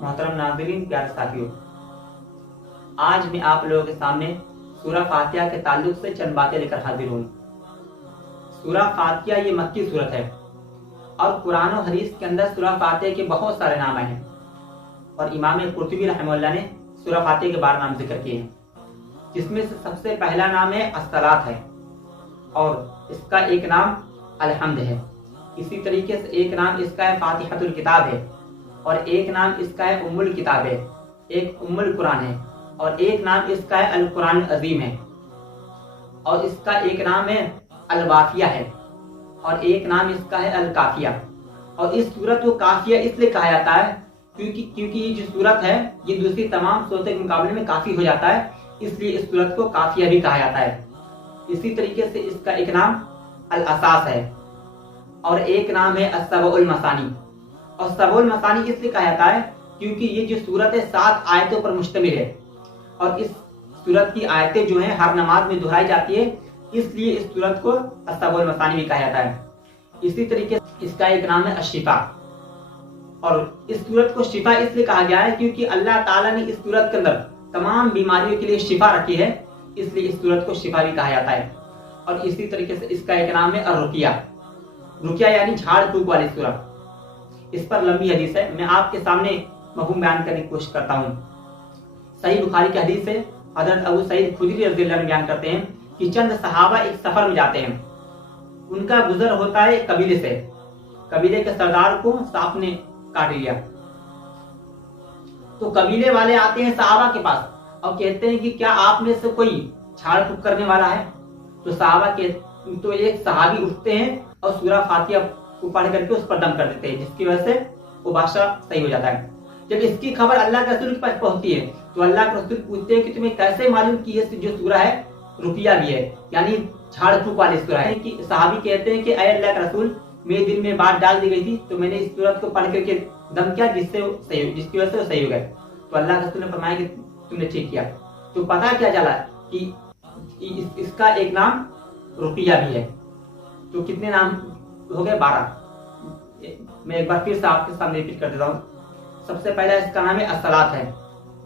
محترم ناظرین، پیارے ساتھیوں، آج میں آپ لوگوں کے سامنے سورہ فاتحہ کے تعلق سے چند باتیں لے کر حاضر ہوں۔ سورہ فاتحہ یہ مکی سورت ہے اور قرآن و حدیث کے اندر سورہ فاتحہ کے بہت سارے نام آئے ہیں، اور امام قرطبی رحمہ اللہ نے سورہ فاتحہ کے 12 نام ذکر کیے ہیں، جس میں سے سب سے پہلا نام ہے الصلاۃ ہے، اور اس کا ایک نام الحمد ہے۔ اسی طریقے سے ایک نام اس کا ہے فاتحۃ الکتاب ہے، اور ایک نام اس کا ہے ام الکتاب ہے، ایک ام القرآن ہے، اور ایک نام اس کا ہے القرآن عظیم ہے، اور اس کا ایک نام ہے الوافیہ ہے، اور ایک نام اس کا ہے الکافیہ۔ اور اس سورت کو کافیہ اس لیے کہا جاتا ہے کیونکہ یہ جو سورت ہے یہ دوسری تمام صورتوں کے مقابلے میں کافی ہو جاتا ہے، اس لیے اس سورت کو کافیہ بھی کہا جاتا ہے۔ اسی طریقے سے اس کا ایک نام الاساس ہے، اور ایک نام ہے السبع المثانی۔ اور سبع المثانی اس لیے کہا جاتا ہے کیونکہ یہ جو سورت ہے 7 آیتوں پر مشتمل ہے، اور اس سورت کی آیتیں جو ہیں ہر نماز میں دہرائی جاتی ہے، اس لیے اس سورت کو السبع المثانی بھی کہا جاتا ہے۔ اسی طریقے سے اس کا ایک نام ہے الشفا، اور اس سورت کو شفا اس لیے کہا گیا ہے کیونکہ اللہ تعالیٰ نے اس سورت کے اندر تمام بیماریوں کے لیے شفا رکھی ہے، اس لیے اس سورت کو شفا بھی کہا جاتا ہے۔ اور اسی طریقے سے اس کا ایک نام ہے الرقیہ، رقیہ یعنی جھاڑ پھونک والی سورت۔ اس پر لمبی حدیث ہے، میں آپ کے سامنے مفہوم بیان کرنے کی کوشش کرتا ہوں۔ صحیح بخاری کی حدیث سے حضرت ابو سعید خدری رضی اللہ عنہ بیان کرتے ہیں کہ چند صحابہ ایک سفر میں جاتے ہیں، ان کا گزر ہوتا ہے قبیلے سے، قبیلے کے سردار کو سانپ نے کاٹ لیا، تو قبیلے والے آتے ہیں صحابہ کے پاس اور کہتے ہیں کہ کیا آپ میں سے کوئی جھاڑ پھونک کرنے والا ہے؟ تو ایک صحابی اٹھتے ہیں اور سورہ فاتحہ کو پڑھ کر کے اس پر دم کر دیتے ہیں، جس کی وجہ سے وہ بادشاہ صحیح ہو جاتا ہے۔ جب اس کی خبر اللہ کے رسول کے پاس پہنچتی ہے تو اللہ کے رسول پوچھتے ہیں کہ تمہیں کیسے معلوم کہ یہ جو سورہ ہے رقیہ بھی ہے، یعنی جھاڑ پھونک والی سورہ ہے؟ کہ صحابی کہتے ہیں کہ اے اللہ کے رسول، میرے دل میں بات ڈال دی گئی تھی تو میں نے اس سورت کو پڑھ کر کے دم کیا، جس کی وجہ سے وہ صحیح ہو گئے۔ تو اللہ کے رسول نے فرمایا کہ تم نے ٹھیک کیا۔ تو پتہ کیا چلا کہ اس کا ایک نام رقیہ بھی ہے۔ تو کتنے نام ہو گئے؟ 12۔ میں ایک بار پھر سے آپ کے سامنے ریپیٹ کر دیتا ہوں۔ سب سے پہلا اس کا نام ہے الصلاۃ ہے،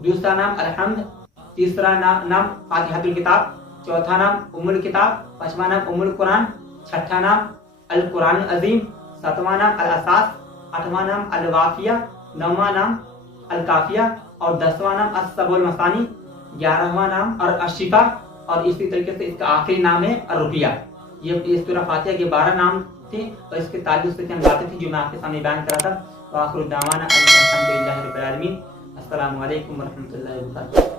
دوسرا نام الحمد، تیسرا نام فاتحۃ الکتاب، چوتھا نام ام الکتاب، پانچواں نام ام القرآن، چھٹا نام القرآن عظیم، ساتواں نام الاساس، آٹھواں نام الوافیہ، نواں نام الکافیہ، اور 10واں نام السبع المثانی، 11واں نام اور الشفا، اور اسی طریقے سے اس کا آخری نام ہے الرقیہ۔ یہ سورہ فاتحہ کے 12 نام تھے، اور اس کے تعلق سے چند باتیں تھیں جو میں آپ کے سامنے بیان کرا تھا۔ وآخر دعوانا الحمد للہ رب العالمین۔ السلام علیکم ورحمۃ اللہ وبرکاتہ۔